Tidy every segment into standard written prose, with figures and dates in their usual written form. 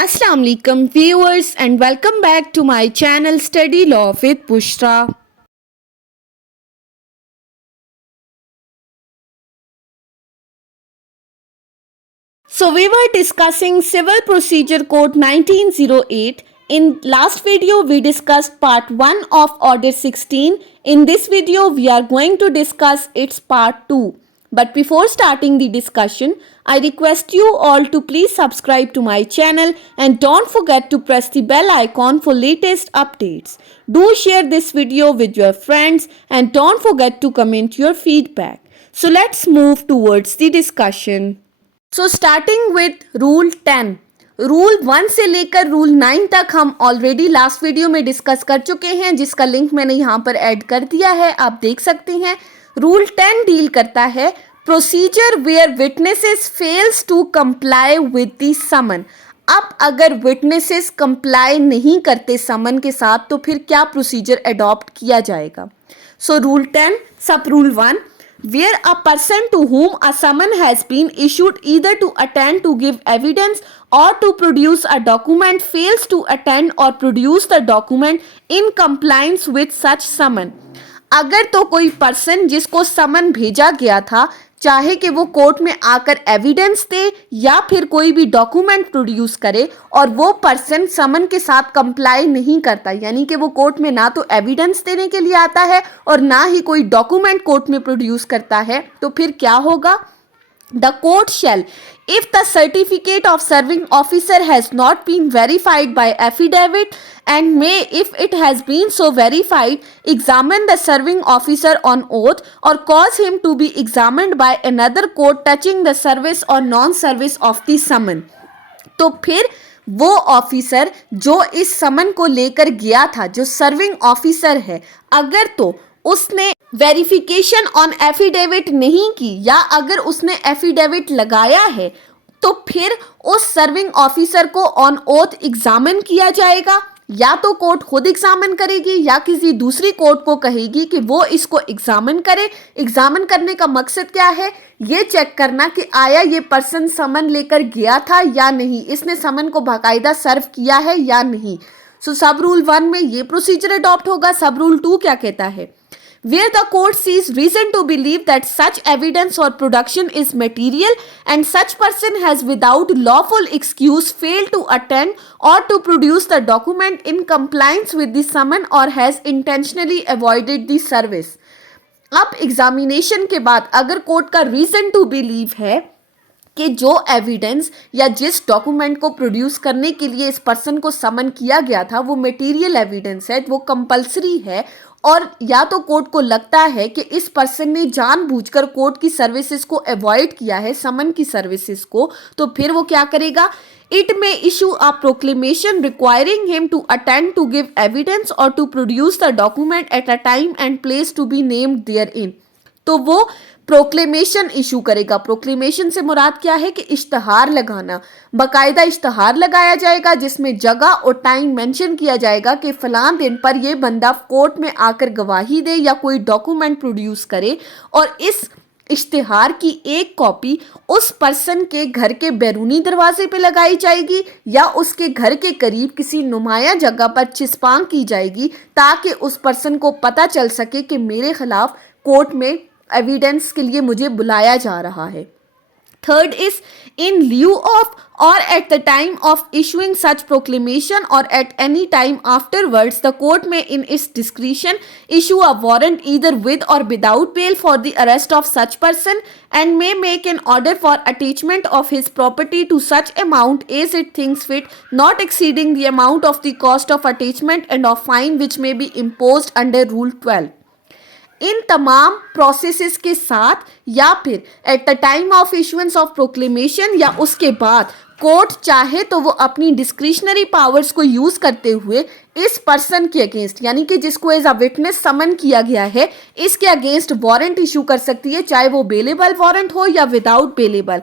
Assalamu alaikum viewers and welcome back to my channel Study Law with Bushra. So we were discussing Civil Procedure Code 1908. In last video we discussed part 1 of Order 16. In this video we are going to discuss its part 2. But before starting the discussion, I request you all to please subscribe to my channel and don't forget to press the bell icon for latest updates. Do share this video with your friends and don't forget to comment your feedback. So let's move towards the discussion. So starting with Rule 10. Rule 1 से लेकर rule 9 तक हम already last video में discuss कर चुके हैं, जिसका link मैंने यहाँ पर ऐड कर दिया है, आप देख सकते हैं. रूल 10 डील करता है procedure where witnesses fails to comply with the summon. अब अगर विटनेसेस कंप्लाई नहीं करते समन के साथ तो फिर क्या प्रोसीजर अडॉप्ट किया जाएगा. सो रूल 10 सब rule 1, where a person to whom a summon has been issued either to attend to give evidence or to produce a document fails to attend or produce the document in compliance with such summon. अगर तो कोई person जिसको समन भेजा गया था, चाहे कि वो कोर्ट में आकर एविडेंस दे या फिर कोई भी डॉक्यूमेंट प्रोड्यूस करे, और वो पर्सन समन के साथ कंप्लाई नहीं करता, यानी कि वो कोर्ट में ना तो एविडेंस देने के लिए आता है और ना ही कोई डॉक्यूमेंट कोर्ट में प्रोड्यूस करता है, तो फिर क्या होगा. The court shall, if the certificate of serving officer has not been verified by affidavit and may, if it has been so verified, examine the serving officer on oath or cause him to be examined by another court touching the service or non-service of the summon. तो फिर वो officer जो इस समन को लेकर गया था, जो सर्विंग ऑफिसर है, अगर तो उसने वेरिफिकेशन ऑन एफिडेविट नहीं की या अगर उसने एफिडेविट लगाया है, तो फिर उस सर्विंग ऑफिसर को ऑन ओथ एग्जामिन किया जाएगा. या तो कोर्ट खुद एग्जामिन करेगी या किसी दूसरी कोर्ट को कहेगी कि वो इसको एग्जामिन करे. एग्जामिन करने का मकसद क्या है, ये चेक करना कि आया ये पर्सन समन लेकर गया था या नहीं, इसने समन को बाकायदा सर्व किया है या नहीं. सो सब रूल 1 में ये प्रोसीजर अडॉप्ट होगा. सब रूल 2 क्या कहता है, where the court sees reason to believe that such evidence or production is material and such person has without lawful excuse failed to attend or to produce the document in compliance with the summon or has intentionally avoided the service. अब examination के बाद अगर court का reason to believe है कि जो evidence या जिस डॉक्यूमेंट को प्रोड्यूस करने के लिए इस पर्सन को समन किया गया था वो मटेरियल एविडेंस है, वो कंपलसरी है, और या तो कोर्ट को लगता है कि इस पर्सन ने जानबूझकर कोर्ट की सर्विसेज को अवॉइड किया है, समन की सर्विसेज को, तो फिर वो क्या करेगा, इट में issue a proclamation requiring him to attend to give evidence और to produce the document at a time and place to be named therein. तो वो प्रोक्लेमेशन इशू करेगा. प्रोक्लेमेशन से मुराद क्या है कि इश्तहार लगाना, बाकायदा इश्तहार लगाया जाएगा जिसमें जगह और टाइम मेंशन किया जाएगा कि फलां दिन पर ये बंदा कोर्ट में आकर गवाही दे या कोई डॉक्यूमेंट प्रोड्यूस करे, और इस इश्तिहार की एक कॉपी उस पर्सन के घर के बैरूनी दरवाजे पे लगाई जाएगी या उसके घर के करीब किसी नुमाया जगह पर चिस्पांग की जाएगी ताकि उस पर्सन को पता चल सके कि मेरे खिलाफ कोर्ट में एविडेंस के लिए मुझे बुलाया जा रहा है. Third is in lieu of or at the time of issuing such proclamation or at any time afterwards, the court may in its discretion issue a warrant either with or without bail for the arrest of such person and may make an order for attachment of his property to such amount as it thinks fit, not exceeding the amount of the cost of attachment and of fine which may be imposed under Rule 12. इन तमाम processes के साथ या फिर at the time of issuance of proclamation या उसके बाद court चाहे तो वो अपनी डिस्क्रिशनरी पावर्स को यूज करते हुए इस पर्सन के अगेंस्ट, यानी कि जिसको एज अ विटनेस समन किया गया है, इसके अगेंस्ट वारंट इशू कर सकती है, चाहे वो बेलेबल वारंट हो या without bailable.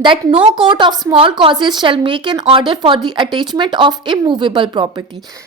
that no court of small causes shall make an order for the attachment of immovable property،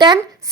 10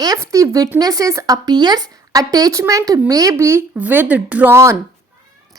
if the witnesses appears attachment may be withdrawn۔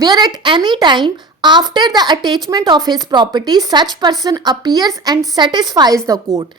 where at any time after the attachment of his property such person appears and satisfies the court،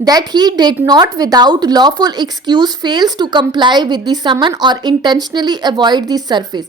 that he did not without lawful excuse fails to comply with the summon or intentionally avoid the service،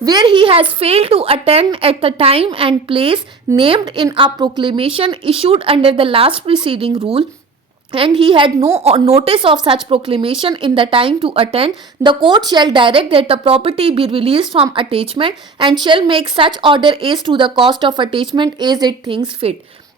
where he has failed to attend at the time and place named in a proclamation issued under the last preceding rule and he had no notice of such proclamation in the time to attend, the court shall direct that the property be released from attachment and shall make such order as to the cost of attachment as it thinks fit۔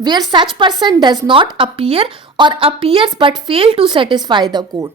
where such person does not appear or appears but fail to satisfy the court،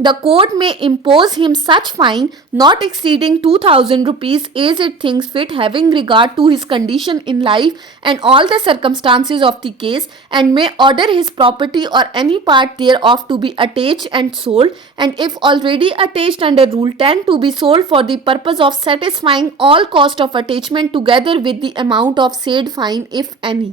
the court may impose him such fine not exceeding 2000 rupees as it thinks fit having regard to his condition in life and all the circumstances of the case, and may order his property or any part thereof to be attached and sold, and if already attached under rule 10 to be sold for the purpose of satisfying all cost of attachment together with the amount of said fine if any۔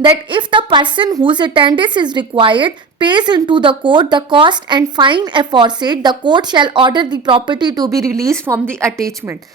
that if the person whose attendance is required pays into the court the cost and fine aforesaid, the court shall order the property to be released from the attachment۔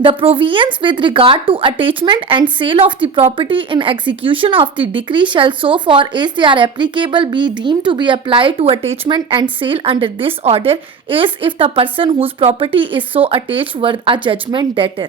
The provisions with regard to attachment and sale of the property in execution of the decree shall so far as they are applicable be deemed to be applied to attachment and sale under this order as if the person whose property is so attached were a judgment debtor.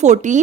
14.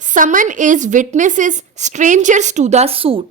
summon as witnesses strangers to the suit.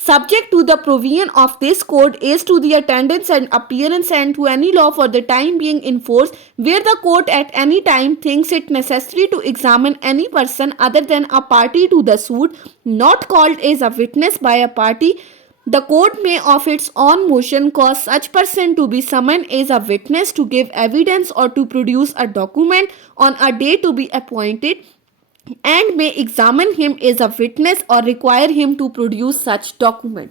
subject to the provision of this code as to the attendance and appearance and to any law for the time being in force where the court at any time thinks it necessary to examine any person other than a party to the suit not called as a witness by a party. The court may of its own motion cause such person to be summoned as a witness to give evidence or to produce a document on a day to be appointed and may examine him as a witness or require him to produce such document.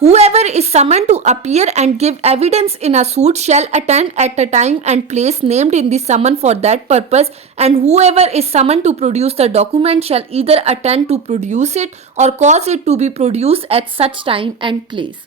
Whoever is summoned to appear and give evidence in a suit shall attend at a time and place named in the summon for that purpose, and whoever is summoned to produce the document shall either attend to produce it or cause it to be produced at such time and place.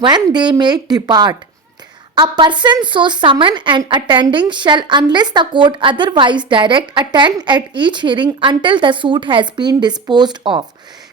when they may depart. A person so summoned and attending shall unless the court otherwise direct attend at each hearing until the suit has been disposed of.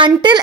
until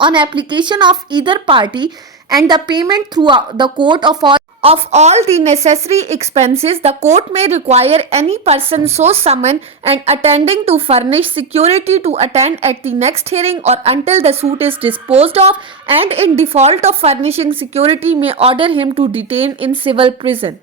On application of either party and the payment through the court of all the necessary expenses, the court may require any person so summoned and attending to furnish security to attend at the next hearing or until the suit is disposed of, and in default of furnishing security may order him to detain in civil prison.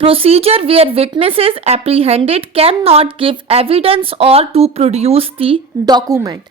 procedure where witnesses apprehended cannot give evidence or to produce the document۔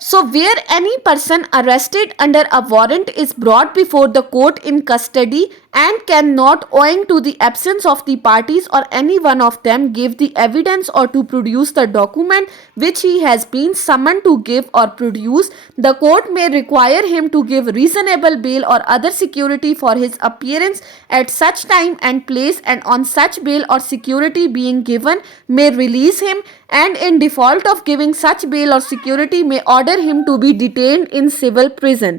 so where any person arrested under a warrant is brought before the court in custody and cannot, owing to the absence of the parties or any one of them, give the evidence or to produce the document which he has been summoned to give or produce, the court may require him to give reasonable bail or other security for his appearance at such time and place, and on such bail or security being given may release him, and in default of giving such bail or security may order him to be detained in civil prison۔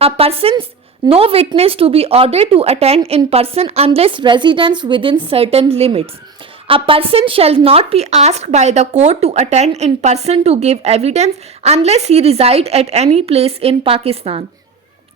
a person's no witness to be ordered to attend in person unless residence within certain limits۔ A person shall not be asked by the court to attend in person to give evidence unless he reside at any place in Pakistan۔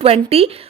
20۔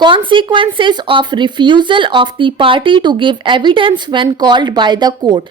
consequences of refusal of the party to give evidence when called by the court۔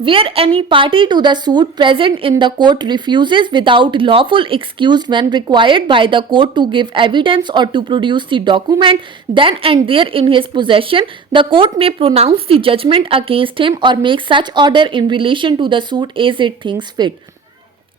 where any party to the suit present in the court refuses without lawful excuse when required by the court to give evidence or to produce the document, then and there in his possession, the court may pronounce the judgment against him or make such order in relation to the suit as it thinks fit۔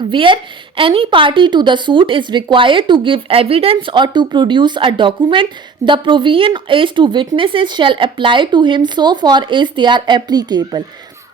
where any party to the suit is required to give evidence or to produce a document, the provision as to witnesses shall apply to him so far as they are applicable۔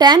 10